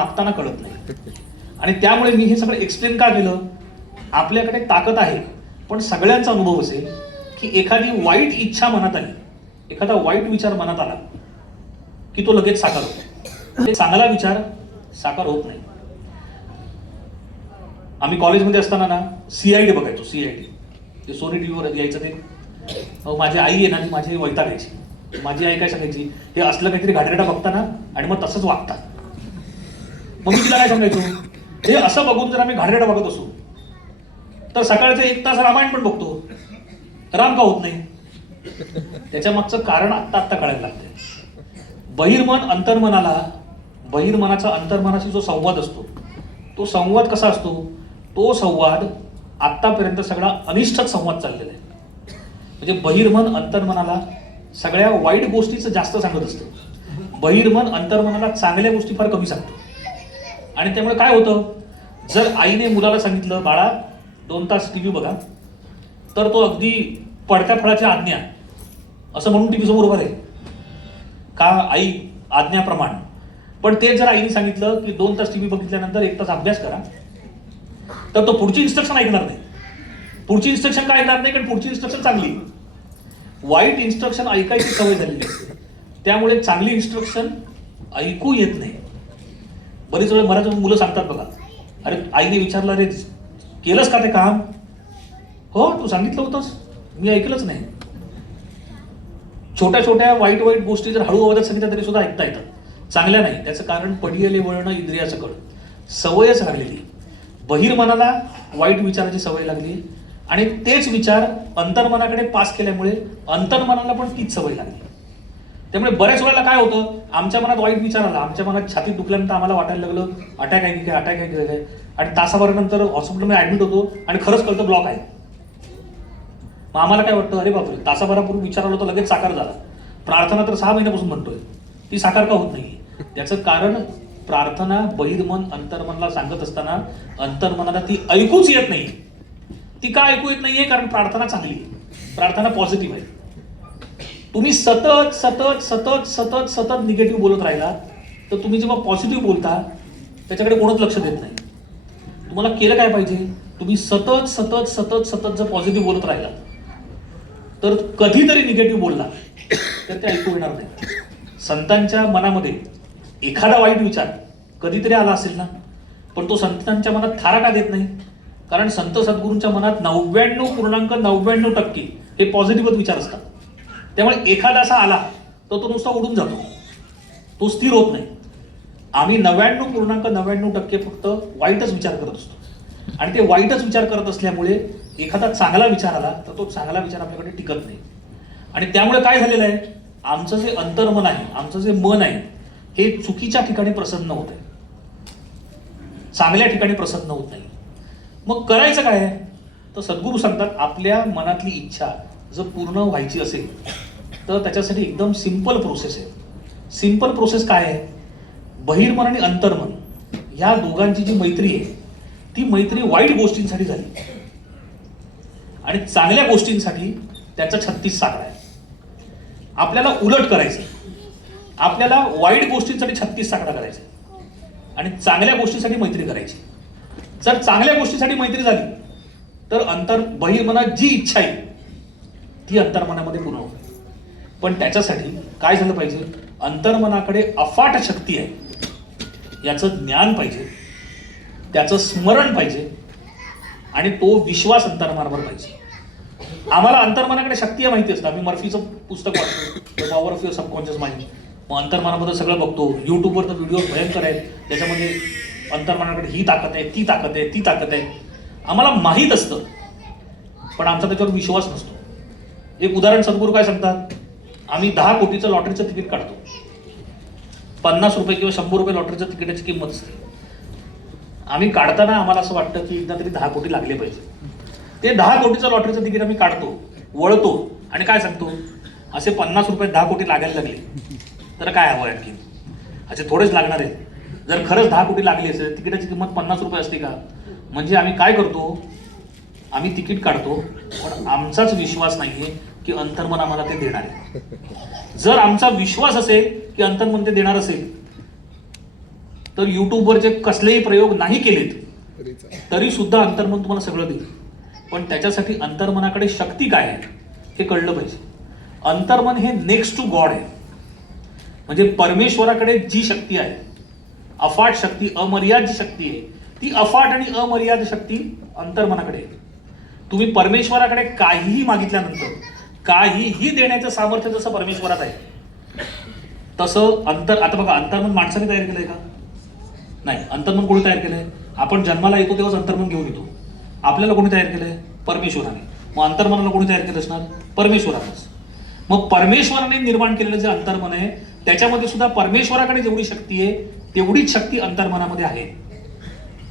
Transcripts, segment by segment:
मागताना कळत नाही. आणि त्यामुळे मी हे सगळं एक्सप्लेन का केलं, आपल्याकडे ताकद आहे, पण सगळ्यांचा अनुभव असेल की एखादी वाईट इच्छा मनात आली, एखादा वाईट विचार मनात आला की तो लगेच साकार होतो. चांगला विचार साकार होत नाही. आम्ही कॉलेजमध्ये असताना ना CID बघायचो. CID ते सोनी टीव्हीवर यायचं ते. माझी आई आहे ना, ती माझी वैतागायची. माझी आई काय सांगायची, हे असलं काहीतरी घाटरेटा बघताना आणि मग तसंच वागतात. मग मी तिला काय सांगायचो, हे असं बघून जर आम्ही घाटरेटा बघत असू तर सकाळचं 1 तास रामायण पण बघतो, राम का होत नाही? त्याच्या मागचं कारण आत्ता कळायला लागतंय. बहिर्मन अंतर्मनाला, बहिर्मनाचा अंतर्मनाशी जो संवाद असतो, तो संवाद कसा असतो? तो संवाद आत्तापर्यंत सगळा अनिष्टच संवाद चाललेला आहे. म्हणजे बहिर्मन अंतर्मनाला सगळ्या वाईट गोष्टीचं जास्त सांगत असतं, बहिर्मन अंतर्मनाला चांगल्या गोष्टी फार कमी सांगतो. आणि त्यामुळे काय होतं, जर आईने मुलाला सांगितलं बाळा 2 तास टीव्ही बघा, तर तो अगदी पडत्या फळाची आज्ञा असं म्हणून टीव्ही समोर उभा राहील का, आई आज्ञाप्रमाण. पण ते जर आईने सांगितलं की 2 तास टीव्ही बघितल्यानंतर 1 तास अभ्यास करा, तर तो पुढची इन्स्ट्रक्शन ऐकणार नाही. पुढची इन्स्ट्रक्शन काय ऐकणार नाही, कारण पुढची इन्स्ट्रक्शन चांगली. वाईट इन्स्ट्रक्शन ऐकायची सवय झालेली आहे, त्यामुळे चांगली इन्स्ट्रक्शन ऐकू येत नाही. बरीच वेळ बऱ्याच मुलं सांगतात बघा, अरे आईने विचारलं, अरे केलंस का ते काम? हो, तू सांगितलं होतंस, मी ऐकलंच नाही. छोट्या छोट्या वाईट गोष्टी जर हळू आवाजात सांगितल्या तरी सुद्धा ऐकता येतात, चांगल्या नाही. त्याचं कारण पडियले वळणं इंद्रियाचं कळ, सवयच लागलेली. बहिर्मनाला वाईट विचाराची सवय लागली आणि तेच विचार अंतर्मनाकडे पास केल्यामुळे अंतर्मनाला पण तीच सवय लागली. त्यामुळे बऱ्याच वेळेला काय होतं, आमच्या मनात वाईट विचार आला, आमच्या मनात छातीत दुखल्यानंतर आम्हाला वाटायला लागलं अटॅक आहे की अटॅक आहे की काय, आणि तासाभरानंतर हॉस्पिटलमध्ये ऍडमिट होतो आणि खरंच कळतं ब्लॉक आहे. मग आम्हाला काय वाटतं, अरे बापरे, तासाभरापूर्वी विचार आला तर लगेच साकार झाला. प्रार्थना तर 6 महिन्यापासून म्हणतोय, ती साकार का होत नाही? त्याचं कारण प्रार्थना बहिर्मन अंतर्मनाला सांगत असताना अंतर्मनाला ती ऐकूच येत नाही. ती का ऐकू येत नाहीये? कारण प्रार्थना चांगली, प्रार्थना पॉझिटिव्ह आहे. तुम्ही सतत सतत सतत सतत सतत निगेटिव्ह बोलत राहिला तर तुम्ही जेव्हा पॉझिटिव्ह बोलता त्याच्याकडे कोणच लक्ष देत नाही. तुम्हाला केलं काय पाहिजे, तुम्ही सतत सतत सतत सतत जर पॉझिटिव्ह बोलत राहिला तर कधीतरी निगेटिव्ह बोलला तर ते ऐकू येणार नाही. संतांच्या मनामध्ये एखादा वाईट विचार कधीतरी आला असेल ना, पण तो संतांच्या मनात थारा का देत नाही? कारण संत सद्गुरूंच्या मनात 99.99% हे पॉझिटिव्हच विचार असतात. त्यामुळे एखादा असा आला तर तो नुसता उडून जातो, तो स्थिर होत नाही. आम्ही 99.99% फक्त वाईटच विचार करत असतो. आणि ते वाईटच विचार करत असल्यामुळे एखादा चांगला विचार आला तर तो चांगला विचार आपल्याकडे टिकत नाही. आणि त्यामुळे काय झालेलं आहे, आमचं जे अंतर्मन आहे, आमचं जे मन आहे, हे चुकीच्या ठिकाणी प्रसन्न होत आहे, चांगल्या ठिकाणी प्रसन्न होत नाही. मग करायचं काय आहे, तर सद्गुरू सांगतात, आपल्या मनातली इच्छा जर पूर्ण व्हायची असेल तर त्याच्यासाठी एकदम सिंपल प्रोसेस आहे. सिंपल प्रोसेस काय आहे, बहिर्मन आणि अंतर्मन ह्या दोघांची जी मैत्री आहे, ती मैत्री वाईट गोष्टींसाठी झाली आणि चांगल्या गोष्टींसाठी त्याचा 36 साकडा आहे. आपल्याला उलट करायचं, आपल्याला वाईट गोष्टींसाठी 36 साकडा करायचा आणि चांगल्या गोष्टीसाठी मैत्री करायची. जर चांगल्या गोष्टीसाठी मैत्री झाली तर बहिर्मनात जी इच्छा आहे ती अंतर्मनामध्ये पूर्ण होते. पण त्याच्यासाठी काय झालं पाहिजे, अंतर्मनाकडे अफाट शक्ती आहे याचं ज्ञान पाहिजे, त्याचं स्मरण पाहिजे आणि तो विश्वास अंतर्मनावर पाहिजे. आम्हाला अंतर्मनाकडे शक्ती आहे माहिती असतं. आम्ही मर्फीचं पुस्तक वाचतो, the power of your subconscious mind. मग अंतर्मनामध्ये सगळं बघतो. युट्यूबवर तर व्हिडिओ भयंकर आहेत, त्याच्यामध्ये अंतर्मनाकडे ही ताकद आहे, ती ताकद आहे, ती ताकद आहे. आम्हाला माहीत असतं पण आमचा त्याच्यावर विश्वास नसतो. एक उदाहरण सद्गुरू काय सांगतात, आम्ही 10 कोटीचं लॉटरीचं तिकीट काढतो. 50 रुपये किंवा 100 रुपये लॉटरीच्या तिकिटाची किंमत असते. आम्ही काढताना आम्हाला असं वाटतं की एकदा तरी 10 कोटी लागले पाहिजे. ते 10 कोटीचं लॉटरीचं तिकीट आम्ही काढतो, वळतो आणि काय सांगतो, असे 50 रुपये 10 कोटी लागायला लागले तर काय हवं आणखी, असे थोडेच लागणार आहे. जर खरंच 10 कोटी लागली असेल, तिकिटाची किंमत 50 रुपये असते का? म्हणजे आम्ही काय करतो, आम्ही तिकीट काढतो पण आमचाच विश्वास नाहीये की अंतर्मन आम्हाला ते देणार आहे. जर आमचा विश्वास असेल की अंतर्मन ते देणार असेल तर युट्यूबवरचे कसलेही प्रयोग नाही केलेत तरी सुद्धा अंतर्मन तुम्हाला सगळं देईल. पण त्याच्यासाठी अंतर्मनाकडे शक्ती काय आहे हे कळलं पाहिजे. अंतर्मन हे नेक्स्ट टू गॉड आहे. म्हणजे परमेश्वराकडे जी शक्ती आहे, अफाट शक्ती, अमर्याद शक्ती आहे, ती अफाट आणि अमर्याद शक्ती अंतर्मनाकडे आहे. तुम्ही परमेश्वराकडे काहीही मागितल्यानंतर काहीही देण्याचं सामर्थ्य जसं परमेश्वरात आहे, तसं आता बघा, अंतर्मन माणसाने तयार केलंय का? नाही. अंतर्मन कोणी तयार केलंय? आपण जन्माला येतो तेव्हाच अंतर्मन घेऊन येतो. आपल्याला कोणी तयार केलंय? परमेश्वराने. मग अंतर्मनाला कोणी तयार केलं असणार? परमेश्वरानेच. मग परमेश्वराने निर्माण केलेलं जे अंतर्मन आहे त्याच्यामध्ये सुद्धा परमेश्वराकडे जेवढी शक्ती आहे तेवढीच शक्ती अंतर्मनामध्ये आहे.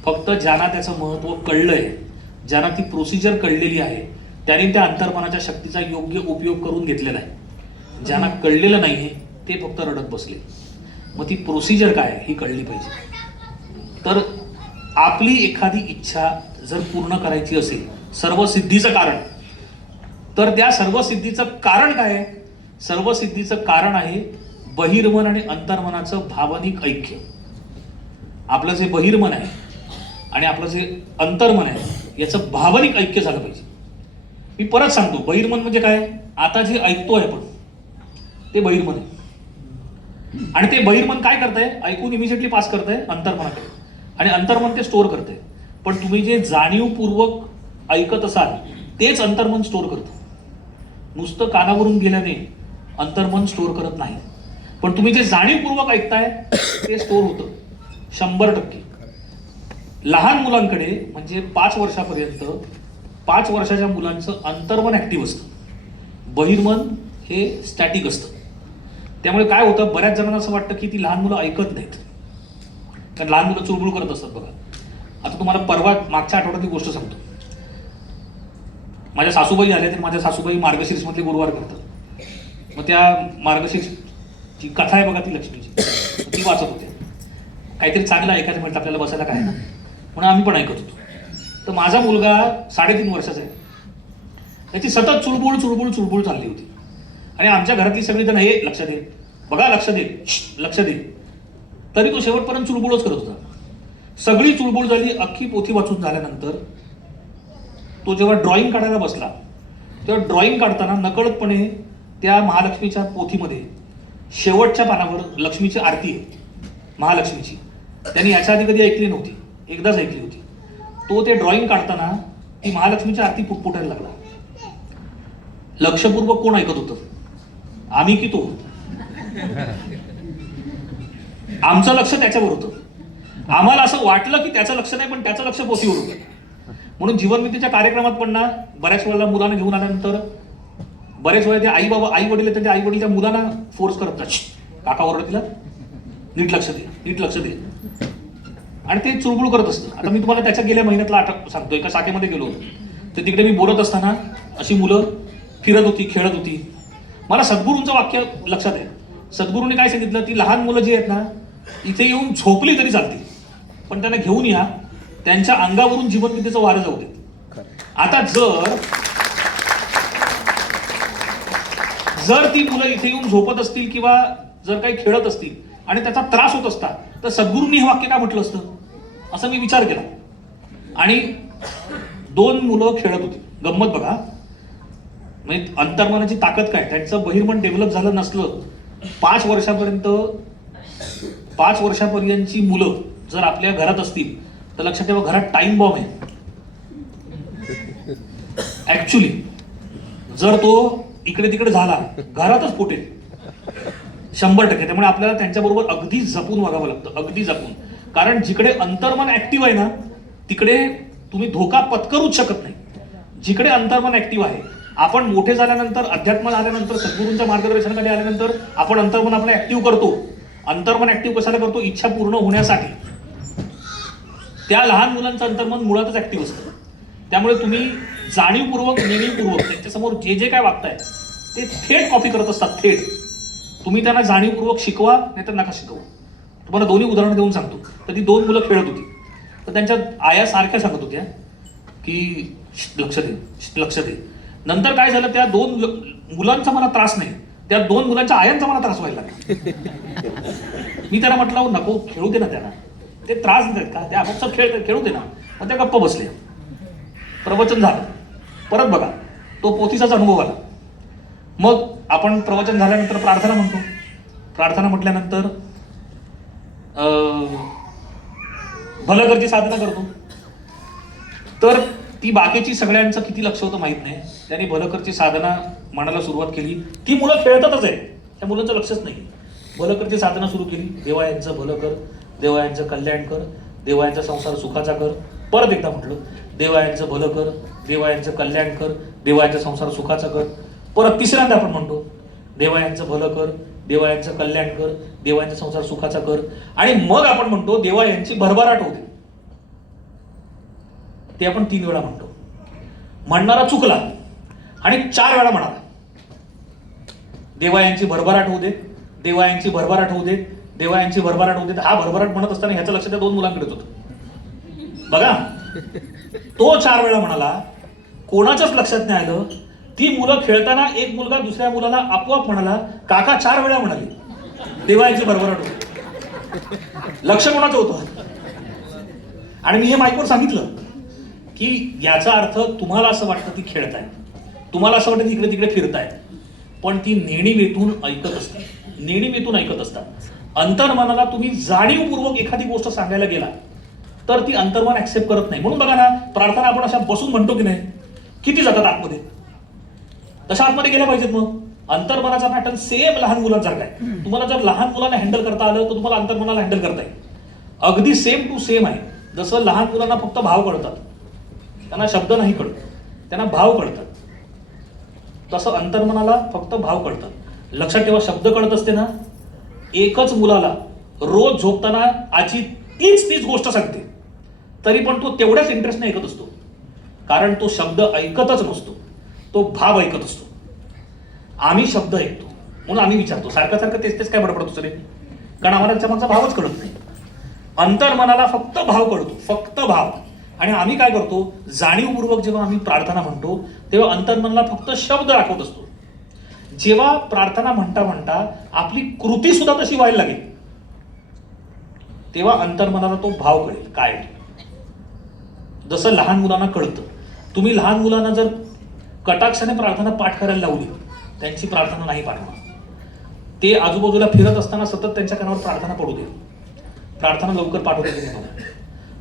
फक्त ज्यांना त्याचं महत्व कळलंय, ज्यांना ती प्रोसिजर कळलेली आहे, त्यांनी त्या अंतर्मनाच्या शक्तीचा योग्य उपयोग करून घेतलेला आहे. ज्यांना कळलेलं नाहीये ते फक्त रडत बसले. मग ती प्रोसिजर काय आहे ही कळली पाहिजे. तर आपली एखादी इच्छा जर पूर्ण करायची असेल, सर्व सिद्धीचं कारण, तर त्या सर्व सिद्धीचं कारण काय आहे? सर्व सिद्धीचं कारण आहे बहिर्मन आणि अंतर्मनाचं भावनिक ऐक्य. आपलं जे बहिर्मन आहे आणि आपलं जे अंतर्मन आहे याचं भावनिक ऐक्य झालं पाहिजे. मी परत सांगतो, बहिर्मन म्हणजे काय? आता जे ऐकतोय आपण ते बहिर्मन आहे. आणि ते बहिर्मन काय करतंय? ऐकून इमिजिएटली पास करतंय अंतर्मनाकडे, आणि अंतर्मन ते स्टोअर करते. पण तुम्ही जे जाणीवपूर्वक ऐकत असाल तेच अंतर्मन स्टोअर करतं. नुसतं कानावरून गेल्याने अंतर्मन स्टोअर करत नाही. पण तुम्ही जे जाणीवपूर्वक ऐकताय ते स्टोअर होतं 100%. लहान मुलांकडे म्हणजे 5 वर्षापर्यंत 5 वर्षाच्या मुलांचं अंतर्मन ऍक्टिव्ह असतं, बहिर्मन हे स्टॅटिक असतं. त्यामुळे काय होतं, बऱ्याच जणांना असं वाटतं की ती लहान मुलं ऐकत नाहीत, कारण लहान मुलं चुळबुळ करत असतात. बघा, आता तुम्हाला मागच्या आठवड्यातली गोष्ट सांगतो. माझ्या सासूबाई आल्या, तर माझ्या सासूबाई मार्गशीर्ष मधले गुरुवार करतात. मग त्या मार्गशीर्षची कथा आहे बघा, ती लक्ष्मीची, ती वाचत होते. काहीतरी चांगलं ऐकायचं म्हटलं आपल्याला, बसायला काय ना, म्हणून आम्ही पण ऐकत होतो. तर माझा मुलगा 3.5 वर्षाचा आहे. त्याची सतत चुळबुळ चालली होती. आणि आमच्या घरातली सगळी जण हे लक्ष दे, बघा, लक्ष दे, लक्ष दे, तरी तो शेवटपर्यंत चुळबुळच करत होता. सगळी चुळबुळ झाली. अख्खी पोथी वाचून झाल्यानंतर तो जेव्हा ड्रॉइंग काढायला बसला तेव्हा ड्रॉइंग काढताना नकळतपणे त्या महालक्ष्मीच्या पोथीमध्ये शेवटच्या पानावर लक्ष्मीची आरती आहे, महालक्ष्मीची. त्यांनी याच्या आधी कधी ऐकली नव्हती, एकदाच ऐकली होती. तो ते ड्रॉइंग काढताना ती महालक्ष्मीची आरती पुटपुटायला लागला. लक्षपूर्वक कोण ऐकत होतं? आम्ही की तो? आमचं लक्ष त्याच्यावर होतं. आम्हाला असं वाटलं की त्याचं लक्ष नाही, पण त्याचं लक्ष पोथीवर होतं. म्हणून जीवनमितीच्या कार्यक्रमात पण ना, बऱ्याच वेळेला मुलांना घेऊन आल्यानंतर बरेच वेळा ते आई वडील त्यांच्या आई वडील त्या मुलांना फोर्स करतात, काका ओरडत, तिला नीट लक्ष दे, नीट लक्ष दे, आणि ते चुळबुळ करत असतं. आता मी तुम्हाला त्याच्या गेल्या महिन्यातला सांगतो. एका शाखेमध्ये गेलो होतो, तर तिकडे मी बोलत असताना अशी मुलं फिरत होती, खेळत होती. मला सद्गुरूंचं वाक्य लक्षात आहे. सद्गुरूंनी काय सांगितलं, ती लहान मुलं जी आहेत ना, इथे येऊन झोपली तरी चालते, पण त्यांना घेऊन या, त्यांच्या अंगावरून जीवनविद्येचं वारं जाऊ दे. आता जर ती मुलं इथे येऊन झोपत असतील किंवा जर काही खेळत असतील आणि त्याचा त्रास होत असता, तर सद्गुरूंनी हे वाक्य काय म्हटलं असतं, असं मी विचार केला. आणि 2 मुलं खेळत होती. गंमत बघा, म्हणजे अंतर्मनाची ताकद काय. त्यांचं बहिर्मन डेव्हलप झालं नसलं, 5 वर्षापर्यंतची मुलं जर आपल्या घरात असतील तर लक्षात ठेवा, घरात टाइम बॉम्ब आहे ऍक्च्युली. जर तो इकडे तिकडे झाला, घरातच फुटेल 100%. त्यामुळे आपल्याला त्यांच्याबरोबर अगदी जपून वागावं लागतं, अगदी जपून. कारण जिकडे अंतर्मन ऍक्टिव्ह आहे ना, तिकडे तुम्ही धोका पत्करूच शकत नाही. जिकडे अंतर्मन ऍक्टिव्ह आहे, आपण मोठे झाल्यानंतर, अध्यात्म आल्यानंतर, सद्गुरूंच्या मार्गदर्शनाखाली आल्यानंतर आपण अंतर्मन आपलं ऍक्टिव्ह करतो. अंतर्मन ऍक्टिव्ह कशाला करतो? इच्छा पूर्ण होण्यासाठी. त्या लहान मुलांचं अंतर्मन मुळातच ऍक्टिव्ह असतं. त्यामुळे तुम्ही जाणीवपूर्वक, नेहमीपूर्वक त्यांच्यासमोर जे जे काय वागताय ते थेट कॉपी करत असतात, थेट. तुम्ही त्यांना जाणीवपूर्वक शिकवा, नाहीतर नका शिकवू. तुम्हाला दोन्ही उदाहरणं देऊन सांगतो. तर ती 2 मुलं खेळत होती, तर त्यांच्या आया सारख्या सांगत होत्या की लक्ष दे, लक्ष दे. नंतर काय झालं, त्या 2 मुलांचा मला त्रास नाही, त्या 2 मुलांच्या आयांचा मला त्रास व्हायला लागला. मी त्यांना म्हटलं, नको, खेळू दे ना त्यांना, ते त्रास देतात का? ते आपोआप खेळू दे ना. मग त्या गप्प बसले. प्रवचन झालं, परत बघा तो पोथीचाच अनुभव आला. मग आपण प्रवचन झाल्यानंतर प्रार्थना म्हणतो. प्रार्थना म्हटल्यानंतर भलकरची साधना करतो. तर ती बाकीची सगळ्यांचं किती लक्ष होतं माहित नाही. त्यांनी भलकरची साधना म्हणायला सुरुवात केली. ती मुलं खेळतातच आहे, त्या मुलांचं लक्षच नाही. भलकरची साधना सुरू केली. देवा यांचं भलं कर, देवा यांचं कल्याण कर, देवा यांचा संसार सुखाचा कर. परत एकदा म्हटलं, देवा यांचं भलं कर, देवा यांचं कल्याण कर, देवा यांचा संसार सुखाचा कर. परत तिसऱ्यांदा आपण म्हणतो, देवा यांचं भलं कर, देवा यांचं कल्याण कर, देवा यांचा संसार सुखाचा कर. आणि मग आपण म्हणतो, देवा यांची भरभराट होते. ते आपण 3 वेळा म्हणतो. म्हणणारा चुकला आणि 4 वेळा म्हणाला, देवा यांची भरभराट होऊ दे, देवा यांची भरभराट होऊ दे, देवा यांची भरभराट होऊ दे. हा भरभराट म्हणत असताना ह्याचं लक्ष त्या 2 मुलांकडेच होतं. बघा, तो 4 वेळा म्हणाला, कोणाच्याच लक्षात नाही आलं. ती मुलं खेळताना एक मुलगा दुसऱ्या मुलाला आपोआप म्हणाला, काका 4 वेळा म्हणाली देवा यांची भरभराट होते. लक्ष कोणाचं होतं? आणि मी हे माईकवर सांगितलं की याचा अर्थ तुम्हाला असं वाटतं ती खेळताय, तुम्हाला असं वाटतं इकडे तिकडे फिरताय, पण ती नेणीवेतून ऐकत असतात. नेणीवेतून ऐकत असतात. अंतर्मनाला तुम्ही जाणीवपूर्वक एखादी गोष्ट सांगायला गेला तर ती अंतर्मन ऍक्सेप्ट करत नाही. म्हणून बघा ना, प्रार्थना आपण अशा बसून म्हणतो की नाही, किती जातात आतमध्ये, तशा आतमध्ये गेल्या पाहिजेत. मग अंतर्मनाचा पॅटर्न सेम लहान मुलांसारखा आहे. तुम्हाला जर लहान मुलांना हँडल करता आलं तर तुम्हाला अंतर्मनाला हँडल करता येईल. अगदी सेम टू सेम आहे. जसं लहान मुलांना फक्त भाव कळतात, त्यांना शब्द नाही कळत, त्यांना भाव कळतात, तसं अंतर्मनाला फक्त भाव कळतात. लक्षात ठेवा, शब्द कळत असते ना, एकच मुलाला रोज झोपताना आजी तीच गोष्ट सांगते, तरी पण तो तेवढ्याच इंटरेस्टने ऐकत असतो. कारण तो शब्द ऐकतच नसतो, तो भाव ऐकत असतो. आम्ही शब्द ऐकतो म्हणून आम्ही विचारतो, सारखं सारखं तेच काय बडबडतो रे, कारण आम्हाला त्याच्या भावच कळत नाही. अंतर्मनाला फक्त भाव कळतो, फक्त भाव. आणि आम्ही काय करतो, जाणीवपूर्वक जेव्हा आम्ही प्रार्थना म्हणतो तेव्हा अंतर्मनाला फक्त शब्द दाखवत असतो. जेव्हा प्रार्थना म्हणता म्हणता आपली कृती सुद्धा तशी व्हायला लागेल, तेव्हा अंतर्मनाला तो भाव कळेल काय. जसं लहान मुलांना कळतं. तुम्ही लहान मुलांना जर कटाक्षाने प्रार्थना पाठ करायला लावली, त्यांची प्रार्थना नाही पाठ होणार. ते आजूबाजूला फिरत असताना सतत त्यांच्या कानावर प्रार्थना पडू दे, प्रार्थना लवकर पाठ होते की नाही.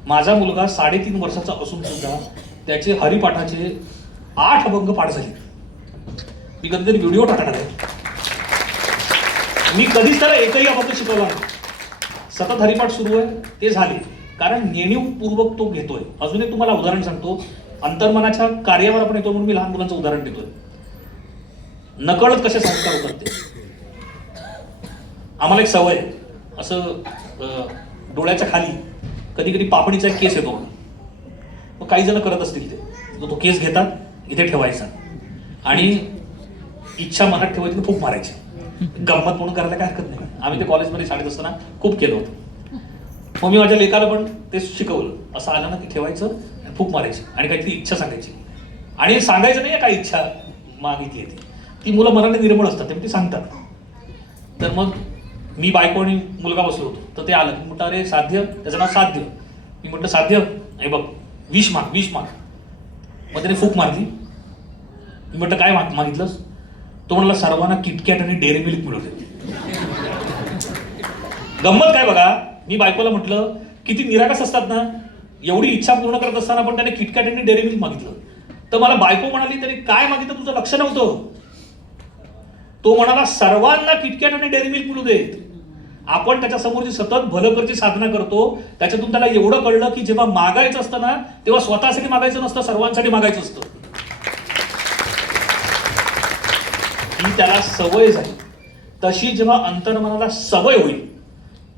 माझा मुलगा 3.5 वर्षाचा असून सुद्धा त्याचे हरिपाठाचे 8 अभंग पाठ झाले. मी कधीतरी व्हिडिओ टाकणार आहे. मी कधीच त्याला एकही अभंग शिकवला नाही. सतत हरिपाठ सुरू आहे, ते झाले, कारण नेणीवपूर्वक तो घेतोय. अजून एक तुम्हाला उदाहरण सांगतो. अंतर्मनाच्या कार्यावर आपण येतो म्हणून मी लहान मुलांचं उदाहरण देतोय. नकळत कसे संस्कार होतात ते. आम्हाला एक सवय, असं डोळ्याच्या खाली कधी कधी पापणीचा एक केस येतो. मग काही जण करत असतील ते, तो केस घेतात, इथे ठेवायचा आणि इच्छा मनात ठेवायची, फूक मारायची. गंमत म्हणून करायला काय हरकत नाही. आम्ही ते कॉलेजमध्ये शाळेत असताना खूप केलं होतं. मग मी माझ्या लेकाला पण ते शिकवलं. असं आलं ना की ठेवायचं, फूक मारायची आणि काहीतरी इच्छा सांगायची. आणि सांगायचं नाही काय इच्छा मागितली आहे ती मुलं मनाने निर्मळ असतात, ते सांगतात. तर मग मी बायको आणि मुलगा बसलो होतो, तर ते आलं. मी म्हटलं, अरे साध्य, त्याचं नाव साध्य. मी म्हटलं, साध्य हे बघ, 20 माग. मग त्याने फूक मारली. मी म्हटलं, काय मागितलंस? तो म्हणाला, सर्वांना किटकॅट आणि डेअरी मिल्क मिळवते. गंमत काय बघा, मी बायकोला म्हटलं, किती निरागस असतात ना, एवढी इच्छा पूर्ण करत असताना पण त्याने किटकॅट आणि डेअरी मिल्क मागितलं. तर मला बायको म्हणाली, त्याने काय मागितलं तुझं लक्ष नव्हतं. तो म्हणाला, सर्वांना किटकॅट आणि डेअरी मिल्क मिळू देत. आपण त्याच्यासमोरची सतत भलकरची साधना करतो. त्याच्यातून त्याला एवढं कळलं की जेव्हा मागायचं असतं ना, तेव्हा स्वतःसाठी मागायचं नसतं, सर्वांसाठी मागायचं असतं. ही त्याला सवय झाली. तशी जेव्हा अंतर्मनाला सवय होईल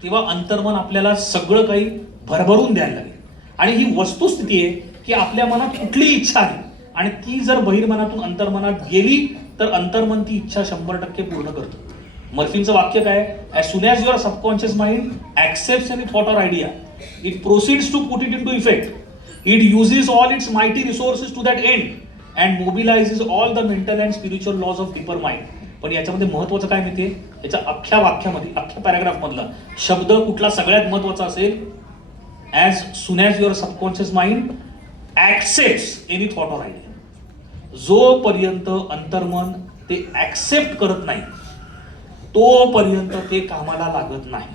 तेव्हा अंतर्मन आपल्याला सगळं काही भरभरून द्यायला लागेल. आणि ही वस्तुस्थिती आहे की आपल्या मनात कुठली इच्छा आहे आणि ती जर बहिर्मनातून अंतर्मनात गेली तर अंतर्मन ती इच्छा 100% पूर्ण करतं. मर्फींचं वाक्य काय? As soon as your subconscious mind accepts any thought or idea, it proceeds to put it into effect. It uses all its mighty resources to that end and mobilises all the mental and spiritual laws of deeper mind. पण याच्यामध्ये महत्वाचं काय माहितीये? याच्या अख्ख्या वाक्यामध्ये, अख्ख्या paragraph मधला शब्द कुठला सगळ्यात महत्वाचा असेल? As soon as your subconscious mind accepts any thought or idea. जोपर्यंत अंतर्मन ते ॲक्सेप्ट करत नाही तोपर्यंत ते कामाला लागत नाही.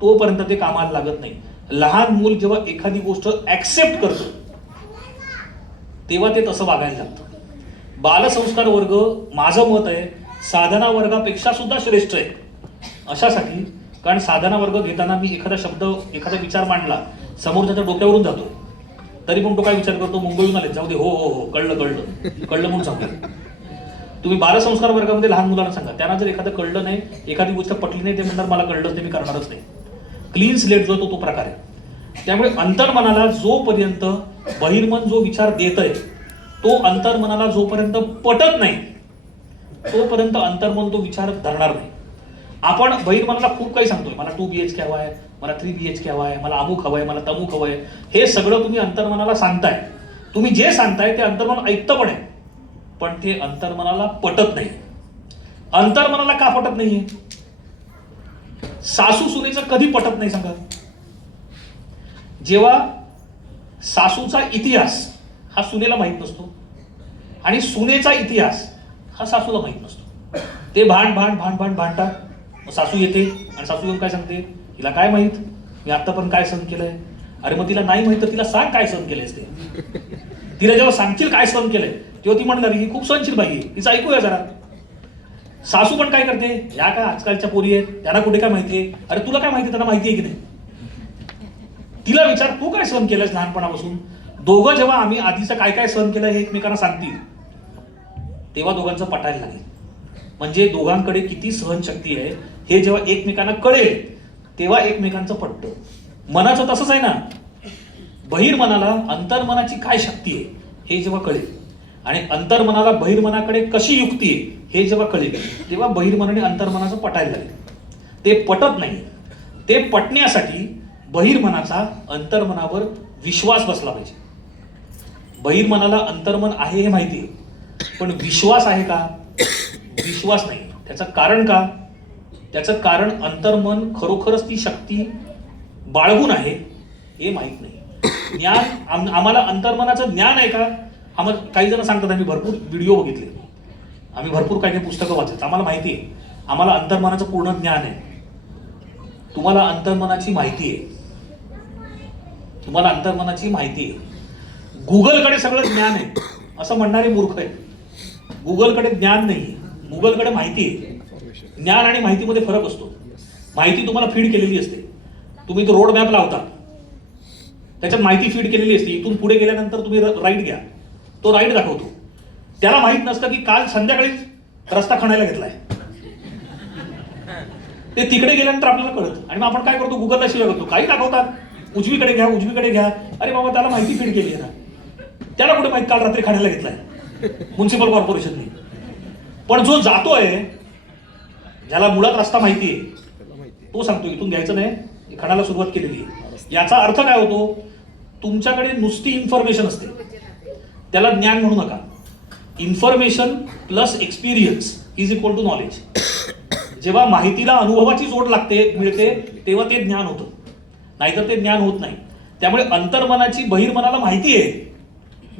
तोपर्यंत ते कामाला लागत नाही. लहान मूल जेव्हा एखादी गोष्ट ॲक्सेप्ट करतं तेव्हा ते तसं वागायला लागतं. बालसंस्कार वर्ग माझं मत आहे साधना वर्गापेक्षा सुद्धा श्रेष्ठ आहे. अशासाठी कारण साधना वर्ग घेताना मी एखादा शब्द एखादा विचार मांडला समोरच्याच्या डोक्यावरून जातो तरी पण तो काय विचार करतो मुंबईहून आले जाऊ दे हो हो हो कळलं कळलं कळलं म्हणून सांगतो. तुम्ही बालसंस्कार वर्गामध्ये लहान मुलांना सांगा त्यांना जर एखादं कळलं नाही एखादी गोष्ट पटली नाही ते म्हणणार मला कळलंच नाही मी करणारच नाही. क्लीन स्लेट जो तो प्रकार आहे. त्यामुळे अंतर्मनाला जोपर्यंत बहिर्मन जो विचार देत आहे तो अंतर्मनाला जोपर्यंत पटत नाही तोपर्यंत अंतर्मन तो विचार धरणार नाही. आपण बहिर्मनाला खूप काही सांगतोय मला 2 BHK हवा आहे मला 3 BHK हवा आहे मला अमुक हवंय मला तमुक हवंय. हे सगळं तुम्ही अंतर्मनाला सांगताय. तुम्ही जे सांगताय ते अंतर्मन ऐकतं पण आहे पण ते अंतर्मनाला पटत नाही. अंतर्मनाला का पटत नाहीये? सासू सुनेचं कधी पटत नाही सांगा. जेव्हा सासूचा इतिहास हा सुनेला माहित नसतो आणि सुनेचा इतिहास हा सासूला माहित नसतो. ते भांडतात. सासू येते आणि सासू येऊन काय सांगते तिला काय माहित मी आतापर्यंत काय सहन केलंय. अरे मग तिला नाही माहित तर तिला सांग काय सहन केलंयस ते. तिला जेव्हा सांगतील काय सहन केलंय तेव्हा ती म्हणणार ही खूप सहनशील बाई आहे तिचं ऐकूया जरा. सासू पण काय करते या काय आजकालच्या पोरी आहेत त्यांना कुठे काय माहितीये. अरे तुला काय माहिती त्यांना माहिती आहे की नाही. तिला विचार तू काय सहन केलंयस लहानपणापासून. दोघं जेव्हा आम्ही आधीचं काय काय सहन केलं हे एकमेकांना सांगतील तेव्हा दोघांचं पटायला लागेल. म्हणजे दोघांकडे किती सहनशक्ती आहे हे जेव्हा एकमेकांना कळेल तेव्हा एकमेकांचं पटतं. मनाचं तसंच आहे ना. बहिर्मनाला अंतर्मनाची काय शक्ती आहे हे जेव्हा कळेल आणि अंतर्मनाला बहिर्मनाकडे कशी युक्ती आहे हे जेव्हा कळेल तेव्हा बहिर्मनाने अंतर्मनाचं पटायला लागेल. ते पटत नाही. ते पटण्यासाठी बहिर्मनाचा अंतर्मनावर विश्वास बसला पाहिजे. बहिर्मनाला अंतर्मन आहे हे माहिती आहे पण विश्वास आहे का? विश्वास नाही. त्याचं कारण का? त्याचं कारण अंतर्मन खरोखरच ती शक्ती बाळगून आहे हे माहित नाही. ज्ञान आम्हाला अंतर्मनाचं ज्ञान आहे का? आम्हाला काही जण सांगतात आम्ही भरपूर व्हिडिओ बघितले आम्ही भरपूर काही पुस्तकं वाचत आम्हाला माहिती आहे आम्हाला अंतर्मनाचं पूर्ण ज्ञान आहे. तुम्हाला अंतर्मनाची माहिती आहे. तुम्हाला अंतर्मनाची माहिती आहे. गुगलकडे सगळं ज्ञान आहे असं म्हणणारे मूर्ख आहेत. गुगलकडे ज्ञान नाही गुगलकडे माहिती आहे. ज्ञान आणि माहितीमध्ये फरक असतो. माहिती तुम्हाला फीड केलेली असते. तुम्ही तो रोड मॅप लावता त्याच्यात माहिती फीड केलेली असते. इथून पुढे गेल्यानंतर तुम्ही राईट घ्या तो राईट दाखवतो. त्याला माहित नसतं की काल संध्याकाळीच रस्ता खणायला घेतलाय. ते तिकडे गेल्यानंतर आपल्याला कळतं आणि मग आपण काय करतो गुगलला शिवाय करतो. काही दाखवतात उजवीकडे घ्या उजवीकडे घ्या. अरे बाबा त्याला माहिती फीड केली आहे ना. त्याला कुठे माहिती काल रात्री खाण्याला घेतलाय म्युन्सिपल कॉर्पोरेशनने. पण जो जातोय ज्याला मुळात रस्ता माहिती आहे तो सांगतो इथून घ्यायचं नाही खणाला सुरुवात केलेली आहे. याचा अर्थ काय होतो? तुमच्याकडे नुसती इन्फॉर्मेशन असते त्याला ज्ञान म्हणू नका. Information plus experience is equal to knowledge. जेव्हा माहितीला अनुभवाची जोड लागते मिळते तेव्हा ते ज्ञान होतं नाहीतर ते ज्ञान होत नाही. त्यामुळे अंतर्मनाची बहिर्मनाला माहिती आहे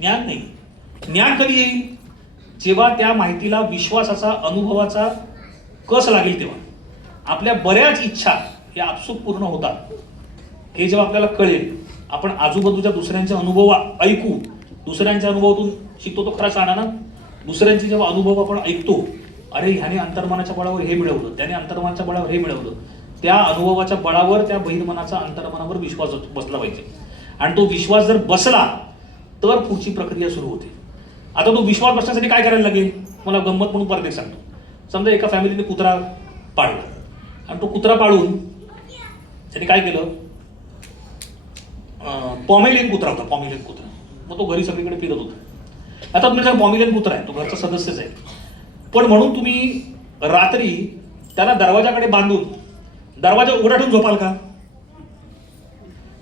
ज्ञान नाही. ज्ञान कधी येईल? जेव्हा त्या माहितीला विश्वासाचा अनुभवाचा कस लागेल तेव्हा. आपल्या बऱ्याच इच्छा या आपसूक पूर्ण होतात हे जेव्हा आपल्याला कळेल. आपण आजूबाजूच्या दुसऱ्यांचे अनुभव ऐकू दुसऱ्यांच्या अनुभवातून शिकतो तो खरा शहाणा ना. दुसऱ्यांचे जेव्हा अनुभव आपण ऐकतो अरे ह्याने अंतर्मनाच्या बळावर हे मिळवलं त्याने अंतर्मनाच्या बळावर हे मिळवलं त्या अनुभवाच्या बळावर त्या बहिर्मनाचा अंतर्मनावर विश्वास बसला पाहिजे. आणि तो विश्वास जर बसला तर पुढची प्रक्रिया सुरू होते. आता तो विश्वास बसण्यासाठी काय करायला लागेल? मला गंमत म्हणून परत एक सांगतो. समजा एका फॅमिलीने कुत्रा पाळला आणि तो कुत्रा पाळून त्याने काय केलं पॉमेलियन कुत्रा होता पॉमेलियन कुत्रा. मग तो घरी सगळीकडे फिरत होता. आता तुमचा पॉमेलियन कुत्रा आहे तो घरचा सदस्यच आहे पण म्हणून तुम्ही रात्री त्याला दरवाजाकडे बांधून दरवाजा उघडा ठेवून झोपाल का?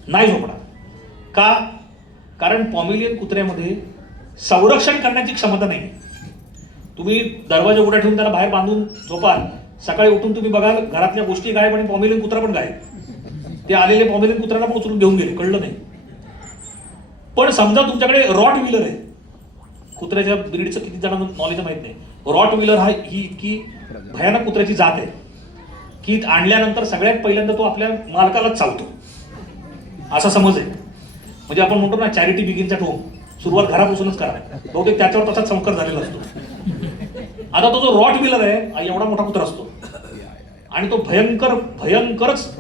नाही झोपणार. का? कारण पॉमेलियन कुत्र्यामध्ये संरक्षण करण्याची क्षमता नाही. तुम्ही दरवाजा उघडा ठेवून त्याला बाहेर बांधून झोपाल सकाळी उठून तुम्ही बघाल घरातल्या गोष्टी गायब आणि पॉमेलियन कुत्रा पण गायब. ते आलेले पॉमेरियन कुत्र्यांना पण उचलून घेऊन गेले, कळलं नाही. पण समजा तुमच्याकडे रॉट व्हीलर आहे, कुत्र्याच्या ब्रीडचं किती जणांना नॉलेज माहित नाही. रॉट व्हीलर ही इतकी भयानक कुत्र्याची जात आहे की आणल्यानंतर सगळ्यात पहिल्यांदा तो आपल्या मालकालाच चावतो, असा समज आहे. म्हणजे आपण म्हणतो ना चॅरिटी बिगिन्स ॲट होम, सुरुवात घरापासूनच करा. बहुतेक त्याच्यावर तसाच संस्कार झालेला असतो. आता तो जो रॉट व्हीलर आहे एवढा मोठा कुत्रा असतो आणि तो भयंकरच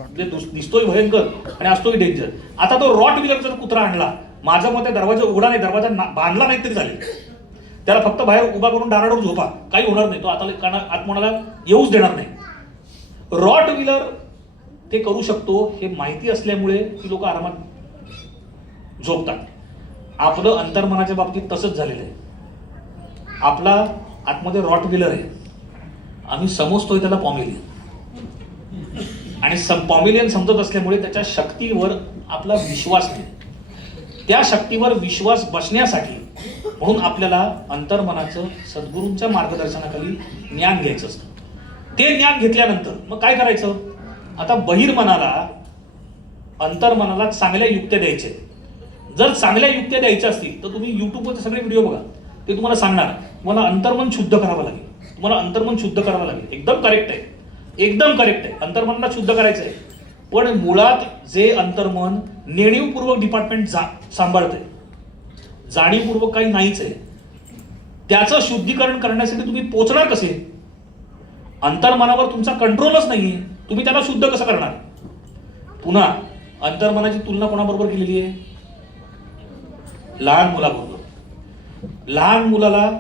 दिसतोय भयंकर आणि असतोय डेंजर. आता तो रॉट व्हीलर जर कुत्रा आणला, माझं मत आहे दरवाजा उघडा नाही, दरवाजा बांधला नाही तरी चालेल, त्याला फक्त बाहेर उभा करून डाराडोर झोपा, काही होणार नाही, तो आता आत्मनाला येऊच देणार नाही. रॉट व्हीलर ते करू शकतो हे माहिती असल्यामुळे ती लोक आरामात झोपतात. आपलं अंतर्मनाच्या बाबतीत तसंच झालेलं आहे. आपला आतमध्ये रॉट व्हीलर आहे, आम्ही समजतोय त्याला पॉमेलियन, आणि पॉमेलियन समजत असल्यामुळे त्याच्या शक्तीवर आपला विश्वास नाही. त्या शक्तीवर विश्वास बसण्यासाठी म्हणून आपल्याला अंतर्मनाचं सद्गुरूंच्या मार्गदर्शनाखाली ज्ञान घ्यायचं असतं. ते ज्ञान घेतल्यानंतर मग काय करायचं? आता बहिर्मनाला अंतर्मनाला चांगल्या युक्त्या द्यायच्या. जर चांगल्या युक्त्या द्यायच्या असतील तर तुम्ही युट्यूबवरचे सगळे व्हिडिओ बघा, ते तुम्हाला सांगणार तुम्हाला अंतर्मन शुद्ध करावं लागेल, तुम्हाला अंतर्मन शुद्ध करावं लागेल. एकदम करेक्ट आहे, एकदम करेक्ट आहे, अंतर्मनाला शुद्ध करायचं आहे. पण मुळात जे अंतर्मन नेणीवपूर्वक डिपार्टमेंट सांभाळतंय, जाणीवपूर्वक काही नाहीच आहे, त्याचं शुद्धीकरण करण्यासाठी तुम्ही पोचणार कसे? अंतर्मनावर तुमचा कंट्रोलच नाहीये, तुम्ही त्याला शुद्ध कसं करणार? पुन्हा अंतर्मनाची तुलना कोणाबरोबर केलेली आहे? लहान मुलाबरोबर. लहान मुलाला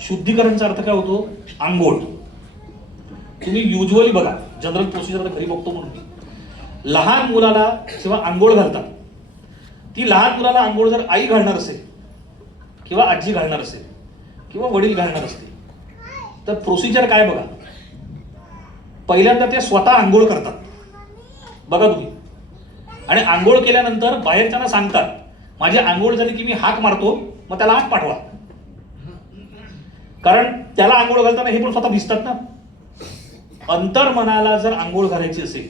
शुद्धीकरणचा अर्थ काय होतो? आंघोळ. तुम्ही युजली बघा, जनरल प्रोसिजर घरी बघतो म्हणून लहान मुलाला जेव्हा आंघोळ घालतात, ती लहान मुलाला आंघोळ जर आई घालणार असेल किंवा आजी घालणार असेल किंवा वडील घालणार असतील तर प्रोसिजर काय बघा. पहिल्यांदा ते स्वतः आंघोळ करतात, बघा तुम्ही, आणि आंघोळ केल्यानंतर बाहेरच्यांना सांगतात माझी आंघोळ झाली की मी हाक मारतो, मग त्याला हाक पाठवा. कारण त्याला आंघोळ घालताना हे पण स्वतः दिसतात ना. अंतर्मनाला जर आंघोळ घालायची असेल,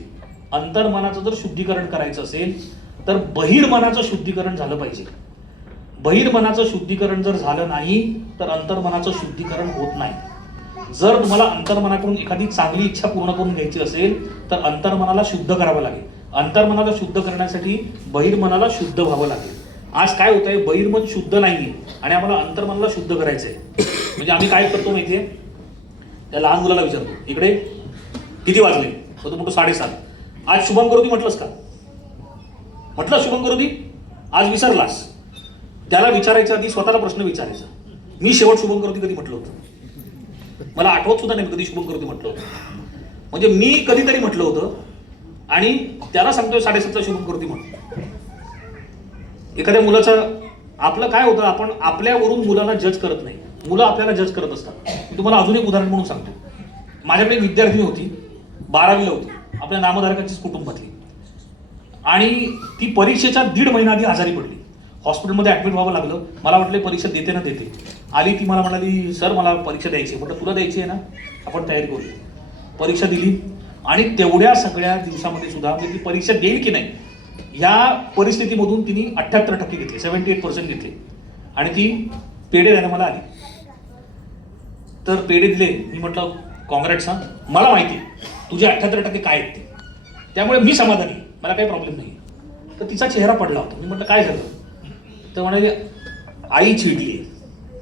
अंतर्मनाचं जर शुद्धीकरण करायचं असेल तर बहिर्मनाचं शुद्धीकरण झालं पाहिजे. बहिर्मनाचं शुद्धीकरण जर झालं नाही तर अंतर्मनाचं शुद्धीकरण होत नाही. जर तुम्हाला अंतर्मनाकडून एखादी चांगली इच्छा पूर्ण करून घ्यायची असेल तर अंतर्मनाला शुद्ध करावं लागेल. अंतर्मनाला शुद्ध करण्यासाठी बहिर्मनाला शुद्ध व्हावं लागेल. आज काय होतंय, बहिर्मन शुद्ध नाहीये आणि आम्हाला अंतर्मनाला शुद्ध करायचंय. म्हणजे आम्ही काय करतो माहितीये, त्या लहान मुलाला विचारतो इकडे किती वाजले, तो म्हणतो 7:30. आज शुभम करोती म्हटलंस का? म्हटलं शुभम करोती, आज विसरलास. त्याला विचारायच्या आधी स्वतःला प्रश्न विचारायचा, मी शेवट शुभम करोती कधी म्हटलं होतं? मला आठवत सुद्धा नाही कधी शुभम करोती म्हटलं होतं. म्हणजे मी कधीतरी म्हटलं होतं आणि त्याला सांगतोय 7:30चा शुभम करोती म्हणून. एखाद्या मुलाचं आपलं काय होतं, आपण आपल्यावरून मुलाला जज करत नाही, मुलं आपल्याला जज करत असतात. मी तुम्हाला अजून एक उदाहरण म्हणून सांगतो. माझ्याकडे एक विद्यार्थिनी होती, 12वीला होती, आपल्या नामधारकांचीच कुटुंबातली, आणि ती परीक्षेच्या 1.5 महिना आधी आजारी पडली. हॉस्पिटलमध्ये ऍडमिट व्हावं लागलं. मला वाटलं परीक्षा देते ना देते. आली, ती मला म्हणाली सर मला परीक्षा द्यायची आहे. म्हटलं तुला द्यायची आहे ना, आपण तयारी करूया. परीक्षा दिली आणि तेवढ्या सगळ्या दिवसामध्ये सुद्धा म्हणजे ती परीक्षा देईल की नाही या परिस्थितीमधून तिने 78% घेतले, 78% घेतले आणि ती पेढे द्यायला मला आली. तर पेढे दिले. मी म्हटलं कॉंग्रॅट्स, हा मला माहिती आहे तुझे 78% काय आहेत ते, त्यामुळे मी समाधानी, मला काही प्रॉब्लेम नाही. तर तिचा चेहरा पडला होता. मी म्हटलं काय झालं? तर म्हणाले आई चिडली आहे.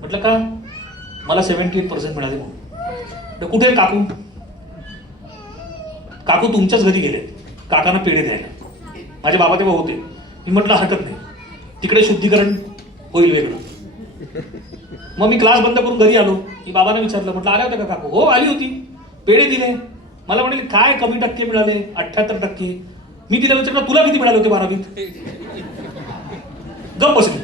म्हटलं का? मला 78% मिळाले म्हणून. तर कुठे काकू? काकू तुमच्याच घरी गेले, काकांना पेढे द्यायला. माझे बाबा तेव्हा होते. मी म्हटलं हरकत नाही, तिकडे शुद्धीकरण होईल वेगळं. मग मी क्लास बंद करून घरी आलो की बाबांना विचारलं, म्हटलं आल्या होत्या का काकू? हो आली होती, पेढे दिले. मला म्हणाले काय कमी टक्के मिळाले? 78%. मी तिला विचारलं तुला किती मिळाले होते 12वीत? गप्प बसली.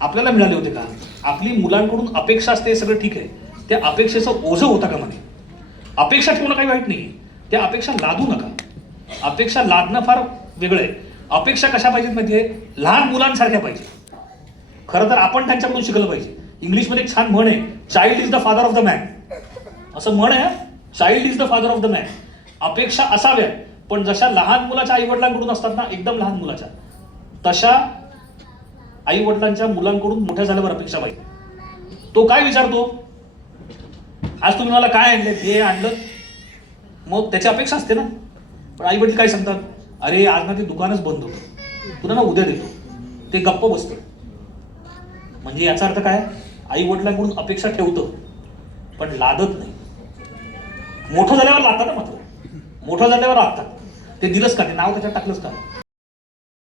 आपल्याला मिळाले होते का? आपली मुलांकडून अपेक्षा असते, सगळं ठीक आहे, त्या अपेक्षेचं ओझं होता का मध्ये? अपेक्षा ठेवणं काही वाईट नाही, त्या अपेक्षा लादू नका. अपेक्षा लादणं फार वेगळं आहे. अपेक्षा कशा पाहिजेत माहितीये? लहान मुलांसारख्या पाहिजे. खरं तर आपण त्यांच्याकडून शिकलं पाहिजे. इंग्लिशमध्ये एक छान म्हण आहे, child is the father of the man. असं म्हण आहे, child is the father of the man. अपेक्षा असाव्या पण जशा लहान मुलाच्या आई वडिलांकडून असतात ना, एकदम लहान मुलाच्या, तशा आई वडिलांच्या मुलांकडून मोठ्या झाल्यावर अपेक्षा पाहिजे. तो काय विचारतो, आज तुम्ही मला काय आणलं, हे आणलं, मग त्याची अपेक्षा असते ना. पण आई वडील काय सांगतात, अरे आज ना ते दुकानच बंद होतं, तुला ना उद्या देतो, ते गप्प बसतं. म्हणजे याचा अर्थ काय, आई वडिलांकडून अपेक्षा ठेवतं पण लादत नाही. मोठं झाल्यावर लादतात ना, मात्र मोठं झाल्यावर लादतात. ते दिलंच का, ते नाव त्याच्यात टाकलंच का.